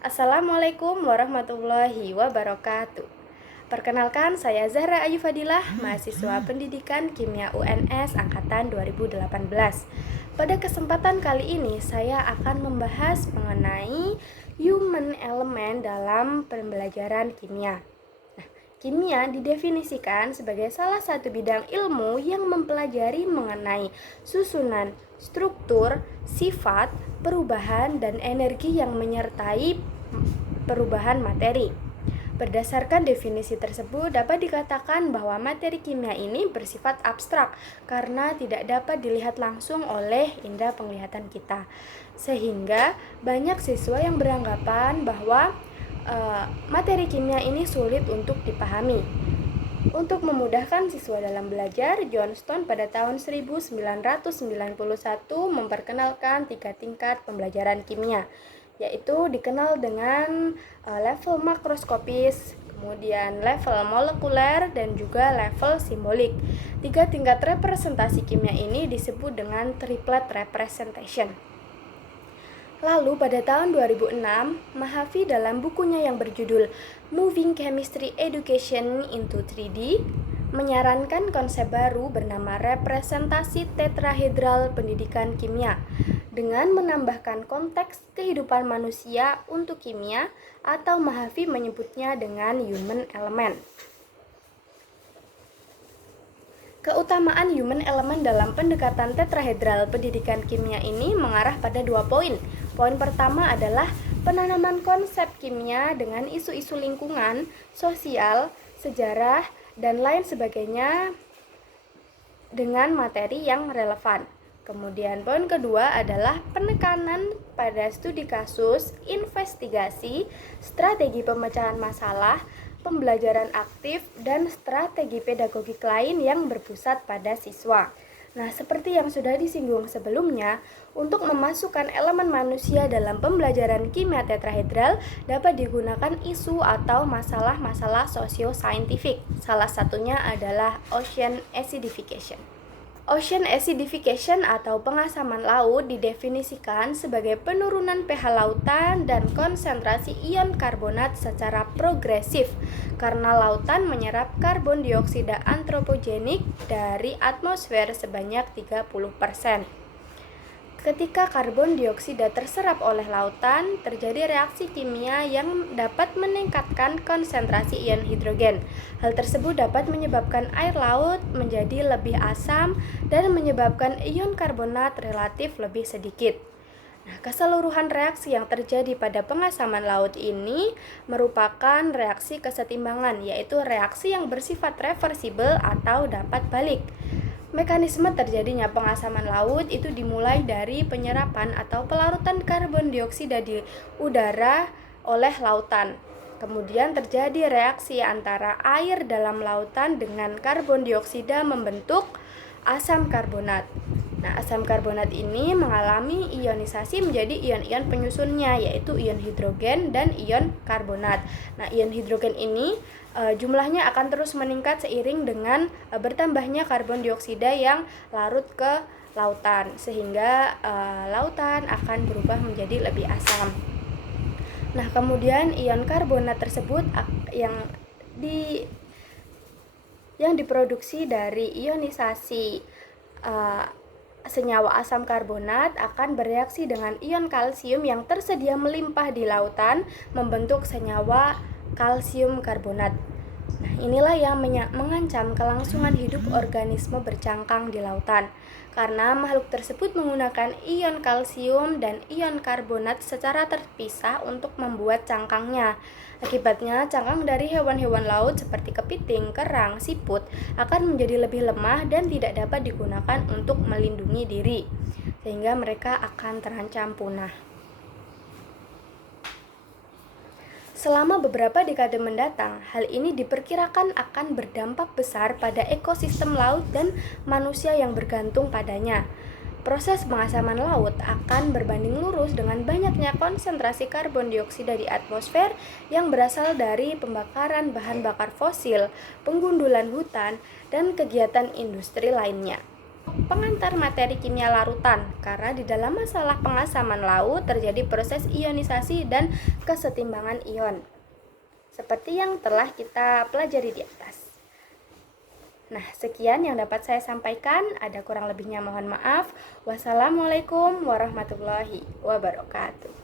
Assalamualaikum warahmatullahi wabarakatuh. Perkenalkan, saya Zahra Ayu Fadilah, mahasiswa Pendidikan Kimia UNS Angkatan 2018. Pada kesempatan kali ini, saya akan membahas mengenai human element dalam pembelajaran kimia. Kimia didefinisikan sebagai salah satu bidang ilmu yang mempelajari mengenai susunan, struktur, sifat, perubahan, dan energi yang menyertai perubahan materi. Berdasarkan definisi tersebut, dapat dikatakan bahwa materi kimia ini bersifat abstrak karena tidak dapat dilihat langsung oleh indera penglihatan kita. Sehingga banyak siswa yang beranggapan bahwa materi kimia ini sulit untuk dipahami. Untuk memudahkan siswa dalam belajar, Johnston pada tahun 1991 memperkenalkan 3 tingkat pembelajaran kimia, yaitu dikenal dengan level makroskopis, kemudian level molekuler, dan juga level simbolik. 3 tingkat representasi kimia ini disebut dengan triplet representation. Lalu pada tahun 2006, Mahavi dalam bukunya yang berjudul Moving Chemistry Education into 3D menyarankan konsep baru bernama representasi tetrahedral pendidikan kimia dengan menambahkan konteks kehidupan manusia untuk kimia, atau Mahavi menyebutnya dengan human element. Keutamaan human element dalam pendekatan tetrahedral pendidikan kimia ini mengarah pada 2 poin. Poin pertama adalah penanaman konsep kimia dengan isu-isu lingkungan, sosial, sejarah, dan lain sebagainya dengan materi yang relevan. Kemudian poin kedua adalah penekanan pada studi kasus, investigasi, strategi pemecahan masalah, pembelajaran aktif, dan strategi pedagogik lain yang berpusat pada siswa. Nah, seperti yang sudah disinggung sebelumnya, untuk memasukkan elemen manusia dalam pembelajaran kimia tetrahedral dapat digunakan isu atau masalah-masalah sosio-saintifik. Salah satunya adalah ocean acidification. Ocean acidification atau pengasaman laut didefinisikan sebagai penurunan pH lautan dan konsentrasi ion karbonat secara progresif karena lautan menyerap karbon dioksida antropogenik dari atmosfer sebanyak 30%. Ketika karbon dioksida terserap oleh lautan, terjadi reaksi kimia yang dapat meningkatkan konsentrasi ion hidrogen. Hal tersebut dapat menyebabkan air laut menjadi lebih asam dan menyebabkan ion karbonat relatif lebih sedikit. Nah, keseluruhan reaksi yang terjadi pada pengasaman laut ini merupakan reaksi kesetimbangan, yaitu reaksi yang bersifat reversibel atau dapat balik. Mekanisme terjadinya pengasaman laut itu dimulai dari penyerapan atau pelarutan karbon dioksida di udara oleh lautan. Kemudian terjadi reaksi antara air dalam lautan dengan karbon dioksida membentuk asam karbonat. Nah, asam karbonat ini mengalami ionisasi menjadi ion-ion penyusunnya, yaitu ion hidrogen dan ion karbonat. Nah, ion hidrogen ini jumlahnya akan terus meningkat seiring dengan bertambahnya karbon dioksida yang larut ke lautan, sehingga lautan akan berubah menjadi lebih asam. Nah, kemudian ion karbonat tersebut yang diproduksi dari ionisasi senyawa asam karbonat akan bereaksi dengan ion kalsium yang tersedia melimpah di lautan membentuk senyawa kalsium karbonat. Nah, inilah yang mengancam kelangsungan hidup organisme bercangkang di lautan karena makhluk tersebut menggunakan ion kalsium dan ion karbonat secara terpisah untuk membuat cangkangnya. Akibatnya, cangkang dari hewan-hewan laut seperti kepiting, kerang, siput akan menjadi lebih lemah dan tidak dapat digunakan untuk melindungi diri, sehingga mereka akan terancam punah. Selama beberapa dekade mendatang, hal ini diperkirakan akan berdampak besar pada ekosistem laut dan manusia yang bergantung padanya. Proses pengasaman laut akan berbanding lurus dengan banyaknya konsentrasi karbon dioksida di atmosfer yang berasal dari pembakaran bahan bakar fosil, penggundulan hutan, dan kegiatan industri lainnya. pengantar materi kimia larutan, karena di dalam masalah pengasaman laut terjadi proses ionisasi dan kesetimbangan ion, seperti yang telah kita pelajari di atas. Nah, sekian yang dapat saya sampaikan. Ada kurang lebihnya mohon maaf. Wassalamualaikum warahmatullahi wabarakatuh.